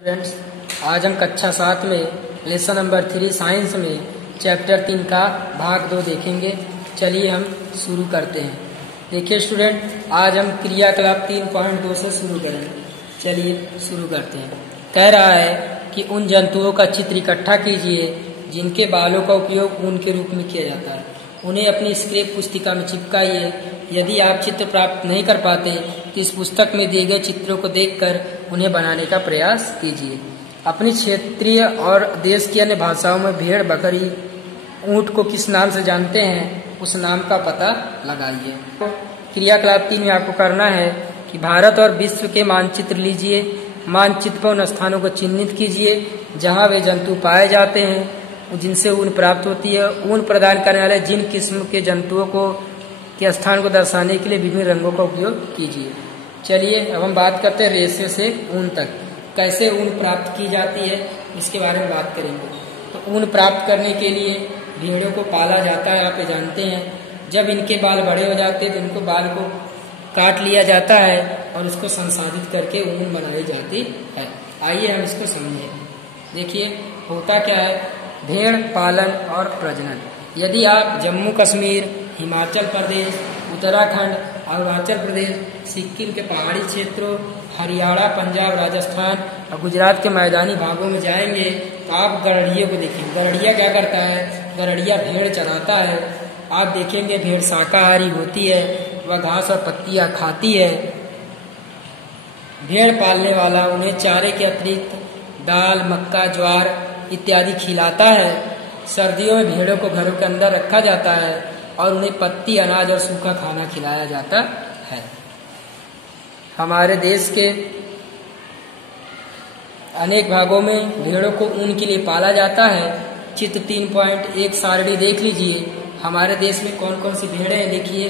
Friends, आज हम कक्षा 7 में लेसन नंबर 3 साइंस में चैप्टर 3 का भाग 2 देखेंगे। चलिए हम शुरू करते हैं। देखिए स्टूडेंट, आज हम क्रियाकलाप 3.2 से शुरू करेंगे। चलिए शुरू करते हैं। कह रहा है कि उन जंतुओं का चित्र इकट्ठा कीजिए जिनके बालों का उपयोग ऊन के रूप में किया जाता है। उन्हें अपनी स्क्रैप पुस्तिका में चिपकाइए। यदि आप चित्र प्राप्त नहीं कर पाते तो इस पुस्तक में दिए गए चित्रों को देखकर उन्हें बनाने का प्रयास कीजिए। अपनी क्षेत्रीय और देश की अन्य भाषाओं में भेड़, बकरी, ऊंट को किस नाम से जानते हैं, उस नाम का पता लगाइए। क्रियाकलाप 3 में आपको करना है कि भारत और विश्व के मानचित्र लीजिए। मानचित्र पर उन स्थानों को चिन्हित कीजिए जहां वे जंतु पाए जाते हैं जिनसे ऊन प्राप्त होती है। ऊन प्रदान करने वाले जिन किस्म के जंतुओं को के स्थान को दर्शाने के लिए विभिन्न रंगों का उपयोग कीजिए। चलिए अब हम बात करते हैं रेशे से ऊन तक कैसे ऊन प्राप्त की जाती है, इसके बारे में बात करेंगे। तो ऊन प्राप्त करने के लिए भेड़ों को पाला जाता है, आप जानते हैं। जब इनके बाल बड़े हो जाते हैं तो इनको बाल को काट लिया जाता है और उसको संसाधित करके ऊन बनाई जाती है। आइए हम इसको समझें। देखिए होता क्या है, भेड़ पालन और प्रजनन। यदि आप जम्मू कश्मीर, हिमाचल प्रदेश, उत्तराखंड, अरुणाचल प्रदेश, सिक्किम के पहाड़ी क्षेत्रों, हरियाणा, पंजाब, राजस्थान और गुजरात के मैदानी भागों में जाएंगे तो आप गड़ड़िए को देखेंगे। गड़ड़िया क्या करता है, गड़ड़िया भेड़ चराता है। आप देखेंगे भेड़ शाकाहारी होती है, वह घास और पत्तियां खाती है। भेड़ पालने वाला उन्हें चारे के अतिरिक्त दाल, मक्का, ज्वार इत्यादि खिलाता है। सर्दियों में भेड़ों को घरों के अंदर रखा जाता है और उन्हें पत्ती, अनाज और सूखा खाना खिलाया जाता है। हमारे देश के अनेक भागों में भेड़ों को ऊन के लिए पाला जाता है। चित्र 3.1 सारणी देख लीजिए। हमारे देश में कौन कौन सी भेड़ें हैं देखिए।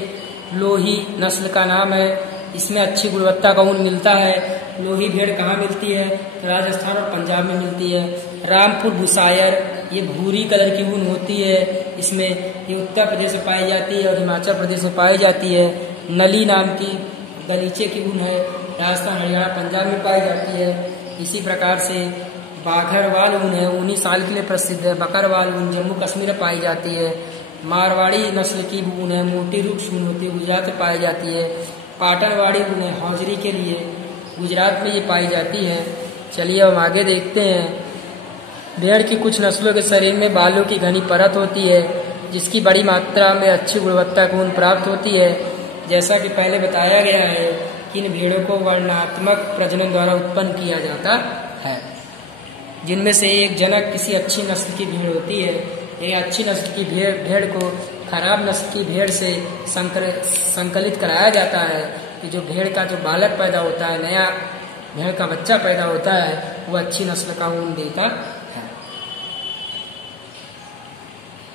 लोही नस्ल का नाम है, इसमें अच्छी गुणवत्ता का ऊन मिलता है। लोही भेड़ कहाँ मिलती है, राजस्थान और पंजाब में मिलती है। रामपुर बुसायर, ये भूरी कलर की ऊन होती है, इसमें ये उत्तर प्रदेश में पाई जाती है और हिमाचल प्रदेश में पाई जाती है। नली नाम की गलीचे की ऊन है, राजस्थान, हरियाणा, पंजाब में पाई जाती है। इसी प्रकार से बाघरवाल ऊन है, ऊनी साल के लिए प्रसिद्ध है। बकरवाल ऊन जम्मू कश्मीर में पाई जाती है। मारवाड़ी नस्ल की ऊन है, मोटी रूक्ष ऊन होती है, गुजरात में पाई जाती है। पाटनवाड़ी ऊन है, हौजरी के लिए, गुजरात में ये पाई जाती है। चलिए हम आगे देखते हैं। भेड़ की कुछ नस्लों के शरीर में बालों की घनी परत होती है जिसकी बड़ी मात्रा में अच्छी गुणवत्ता का ऊन प्राप्त होती है। जैसा कि पहले बताया गया है कि इन भेड़ों को वर्णात्मक प्रजनन द्वारा उत्पन्न किया जाता है, जिनमें से एक जनक किसी अच्छी नस्ल की भेड़ होती है। एक अच्छी नस्ल की भेड़ को खराब नस्ल की भेड़ से संकलित कराया जाता है कि जो भेड़ का जो बालक पैदा होता है, नया भेड़ का बच्चा पैदा होता है, वो अच्छी नस्ल का ऊन देता है।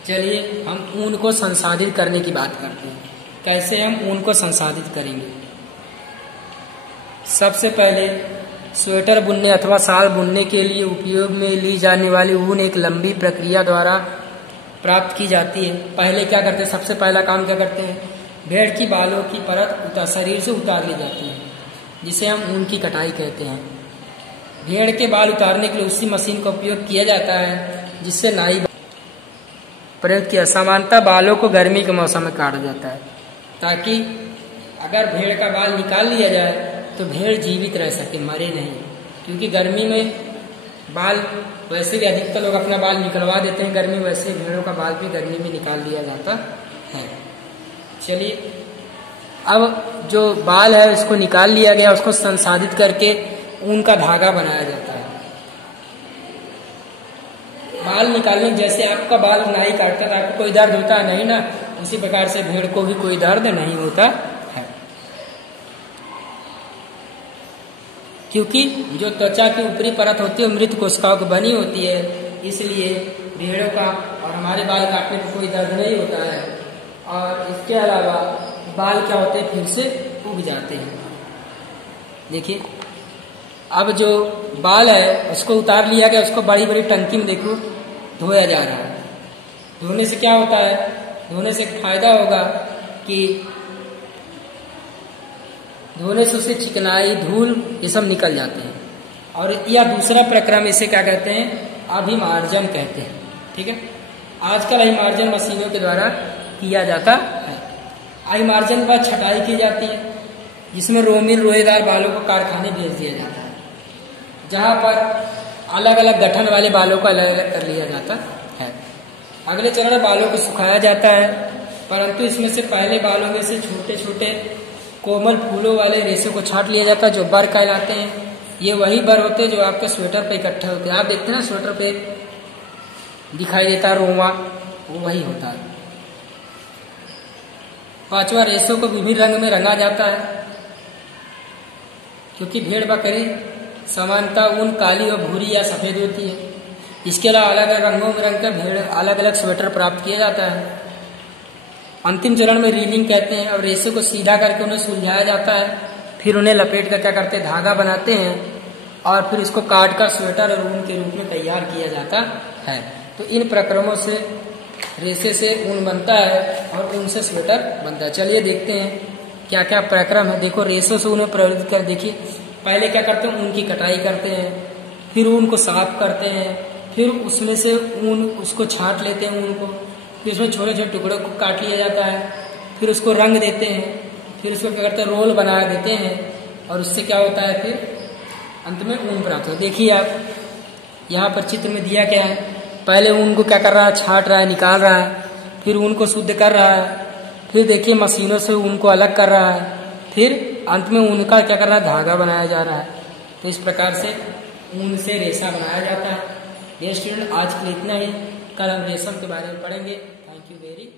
चलिए हम ऊन को संसाधित करने की बात करते हैं। कैसे हम ऊन को संसाधित करेंगे। सबसे पहले स्वेटर बुनने अथवा शाल बुनने के लिए उपयोग में ली जाने वाली ऊन एक लंबी प्रक्रिया द्वारा प्राप्त की जाती है। पहले क्या करते हैं, सबसे पहला काम क्या करते हैं, भेड़ की बालों की परत शरीर से उतार ली जाती है, जिसे हम ऊन की कटाई कहते हैं। भेड़ के बाल उतारने के लिए उसी मशीन का उपयोग किया जाता है जिससे नाई प्रयोग किया। सामान्यतः बालों को गर्मी के मौसम में काटा जाता है ताकि अगर भेड़ का बाल निकाल लिया जाए तो भेड़ जीवित रह सके, मरे नहीं। क्योंकि गर्मी में बाल वैसे भी अधिकतर लोग अपना बाल निकलवा देते हैं गर्मी, वैसे भेड़ों का बाल भी गर्मी में निकाल दिया जाता है। चलिए अब जो बाल है उसको निकाल लिया गया, उसको संसाधित करके ऊन का धागा बनाया जाता है। बाल निकालने जैसे आपका बाल नाई काटता था, आपको कोई दर्द होता है नहीं ना, उसी प्रकार से भेड़ को भी कोई दर्द नहीं होता है। क्योंकि जो त्वचा की ऊपरी परत होती है मृत कोशिकाओं की बनी होती है, इसलिए भेड़ों का और हमारे बाल काटने में कोई दर्द नहीं होता है। और इसके अलावा बाल क्या होते हैं, फिर से उग जाते हैं। देखिए अब जो बाल है उसको उतार लिया गया, उसको बड़ी बड़ी टंकी में देखो धोया जा रहा है। धोने से क्या होता है, धोने से फायदा होगा कि धोने से उससे चिकनाई, धूल ये सब निकल जाते हैं। और या दूसरा प्रक्रम इसे क्या कहते हैं, अभिमार्जन कहते हैं। ठीक है, आजकल अभिमार्जन मशीनों के द्वारा किया जाता है। अभिमार्जन के बाद छटाई की जाती है, जिसमें रोएदार बालों को कारखाने भेज दिया जाता है, जहां पर अलग अलग गठन वाले बालों को अलग अलग कर लिया जाता है। अगले चरण में बालों को सुखाया जाता है, परंतु इसमें से पहले बालों में से छोटे छोटे कोमल फूलों वाले रेशों को छांट लिया जाता है, जो बर कहलाते हैं। ये वही बर होते हैं जो आपके स्वेटर पे इकट्ठे होते हैं। आप देखते हैं ना स्वेटर पे दिखाई देता है रोमा, वो वही होता है। पांचवा, रेशों को विभिन्न रंग में रंगा जाता है, क्योंकि भेड़ बकरी समानता ऊन काली और भूरी या सफेद होती है। इसके अलावा अलग अलग रंगों में रंग कर भेड़ अलग अलग स्वेटर प्राप्त किया जाता है। अंतिम चरण में रीलिंग कहते हैं। और रेशे को सीधा करके उन्हें सुलझाया जाता है, फिर उन्हें लपेट कर क्या करते हैं, धागा बनाते हैं, और फिर इसको काट कर स्वेटर और ऊन के रूप में तैयार किया जाता है। तो इन प्रक्रमों से रेशे से ऊन बनता है और ऊन से स्वेटर बनता है। चलिए देखते हैं क्या क्या प्रक्रम है। देखो, रेशों से ऊन प्रवृत्त कर देखिए। पहले क्या करते हैं, ऊन की कटाई करते हैं, फिर ऊन को साफ करते हैं, फिर उसमें से ऊन उसको छांट लेते हैं ऊन को, फिर उसमें छोटे छोटे टुकड़ों को काट लिया जाता है, फिर उसको रंग देते हैं, फिर उसको क्या करते हैं, रोल बना देते हैं, और उससे क्या होता है, फिर अंत में ऊन प्राप्त होता है। देखिए आप यहाँ पर चित्र में दिया क्या है, पहले ऊन को क्या कर रहा है, छांट रहा है, निकाल रहा है, फिर ऊन को शुद्ध कर रहा है, फिर देखिए मशीनों से ऊन को अलग कर रहा है, फिर अंत में ऊन का क्या कर रहा है, धागा बनाया जा रहा है। तो इस प्रकार से ऊन से रेशा बनाया जाता है। ये स्टूडेंट आज के लिए इतना ही, कल हम रेशम के बारे में पढ़ेंगे। Thank you very